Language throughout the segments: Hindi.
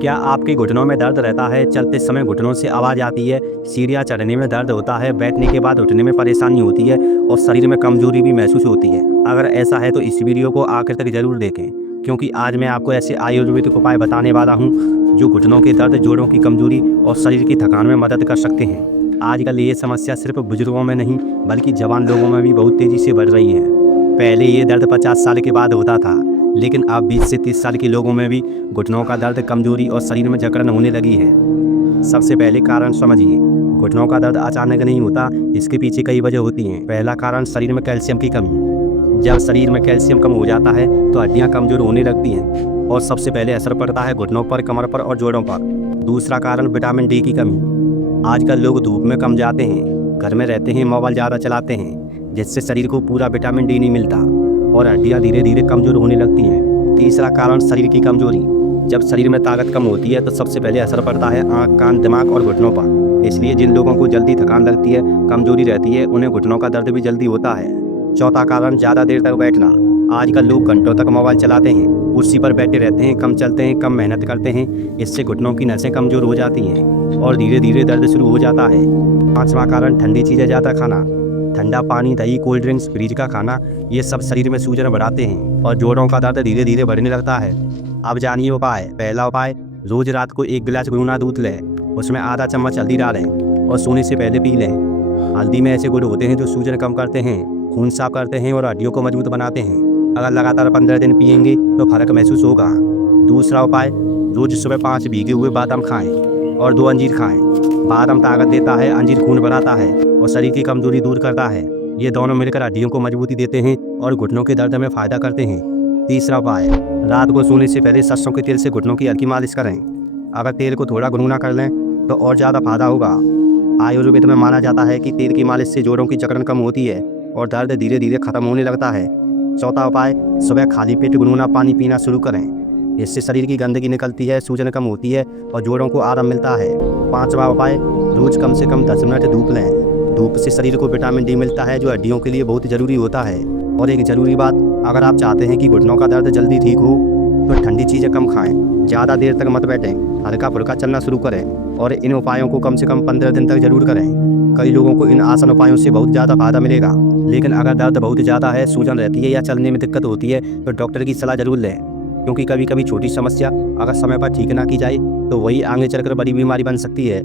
क्या आपके घुटनों में दर्द रहता है? चलते समय घुटनों से आवाज़ आती है, सीढ़ियाँ चढ़ने में दर्द होता है, बैठने के बाद उठने में परेशानी होती है और शरीर में कमज़ोरी भी महसूस होती है। अगर ऐसा है तो इस वीडियो को आखिर तक ज़रूर देखें, क्योंकि आज मैं आपको ऐसे आयुर्वेदिक उपाय बताने वाला हूँ जो घुटनों के दर्द, जोड़ों की कमज़ोरी और शरीर की थकान में मदद कर सकते हैं। आजकल ये समस्या सिर्फ बुजुर्गों में नहीं बल्कि जवान लोगों में भी बहुत तेज़ी से बढ़ रही है। पहले ये दर्द 50 साल के बाद होता था, लेकिन अब 20 से 30 साल के लोगों में भी घुटनों का दर्द, कमजोरी और शरीर में जकड़न होने लगी है। सबसे पहले कारण समझिए। घुटनों का दर्द अचानक नहीं होता, इसके पीछे कई वजह होती हैं। पहला कारण शरीर में कैल्शियम की कमी। जब शरीर में कैल्शियम कम हो जाता है तो हड्डियां कमजोर होने लगती हैं और सबसे पहले असर पड़ता है घुटनों पर, कमर पर और जोड़ों पर। दूसरा कारण विटामिन डी की कमी। आजकल लोग धूप में कम जाते हैं, घर में रहते हैं, मोबाइल ज़्यादा चलाते हैं, जिससे शरीर को पूरा विटामिन डी नहीं मिलता और हड्डियां धीरे धीरे कमजोर होने लगती हैं। तीसरा कारण शरीर की कमजोरी। जब शरीर में ताकत कम होती है तो सबसे पहले असर पड़ता है आंख, कान, दिमाग और घुटनों पर। इसलिए जिन लोगों को जल्दी थकान लगती है, कमजोरी रहती है, उन्हें घुटनों का दर्द भी जल्दी होता है। चौथा कारण ज़्यादा देर तक बैठना। आजकल लोग घंटों तक मोबाइल चलाते हैं, कुर्सी पर बैठे रहते हैं, कम चलते हैं, कम मेहनत करते हैं। इससे घुटनों की नसें कमजोर हो जाती हैं और धीरे धीरे दर्द शुरू हो जाता है। पांचवा कारण ठंडी चीज़ें ज़्यादा खाना। ठंडा पानी, दही, कोल्ड ड्रिंक्स, फ्रिज का खाना, ये सब शरीर में सूजन बढ़ाते हैं और जोड़ों का दर्द धीरे धीरे बढ़ने लगता है। अब जानिए उपाय। पहला उपाय, रोज रात को 1 गिलास गुनगुना दूध लें, उसमें आधा चम्मच हल्दी डालें और सोने से पहले पी लें। हल्दी में ऐसे गुण होते हैं जो सूजन कम करते हैं, खून साफ करते हैं और हड्डियों को मजबूत बनाते हैं। अगर लगातार 15 दिन पिएंगे तो फर्क महसूस होगा। दूसरा उपाय, रोज सुबह 5 भीगे हुए बादाम खाएं और 2 अंजीर खाएं। बादाम ताकत देता है, अंजीर खून बढ़ाता है और शरीर की कमजोरी दूर करता है। ये दोनों मिलकर हड्डियों को मजबूती देते हैं और घुटनों के दर्द में फायदा करते हैं। तीसरा उपाय, रात को सोने से पहले सरसों के तेल से घुटनों की हल्की मालिश करें। अगर तेल को थोड़ा गुनगुना कर लें तो और ज़्यादा फायदा होगा। आयुर्वेद में माना जाता है कि तेल की मालिश से जोड़ों की जकड़न कम होती है और दर्द धीरे धीरे खत्म होने लगता है। चौथा उपाय, सुबह खाली पेट गुनगुना पानी पीना शुरू करें। इससे शरीर की गंदगी निकलती है, सूजन कम होती है और जोड़ों को आराम मिलता है। पांचवा उपाय, रोज कम से कम 10 मिनट धूप लें। धूप से शरीर को विटामिन डी मिलता है जो हड्डियों के लिए बहुत ज़रूरी होता है। और एक ज़रूरी बात, अगर आप चाहते हैं कि घुटनों का दर्द जल्दी ठीक हो तो ठंडी चीज़ें कम खाएं, ज़्यादा देर तक मत बैठें, हल्का फुल्का चलना शुरू करें और इन उपायों को कम से कम 15 दिन तक जरूर करें। कई लोगों को इन आसान उपायों से बहुत ज़्यादा फायदा मिलेगा, लेकिन अगर दर्द बहुत ज़्यादा है, सूजन रहती है या चलने में दिक्कत होती है तो डॉक्टर की सलाह जरूर लें, क्योंकि कभी कभी छोटी समस्या अगर समय पर ठीक ना की जाए तो वही आगे चलकर बड़ी बीमारी बन सकती है।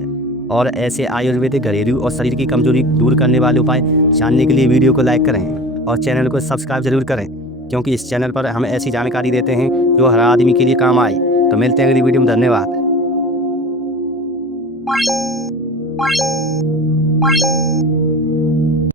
और ऐसे आयुर्वेदिक, घरेलू और शरीर की कमजोरी दूर करने वाले उपाय जानने के लिए वीडियो को लाइक करें और चैनल को सब्सक्राइब जरूर करें, क्योंकि इस चैनल पर हम ऐसी जानकारी देते हैं जो हर आदमी के लिए काम आए। तो मिलते हैं अगली वीडियो में। धन्यवाद।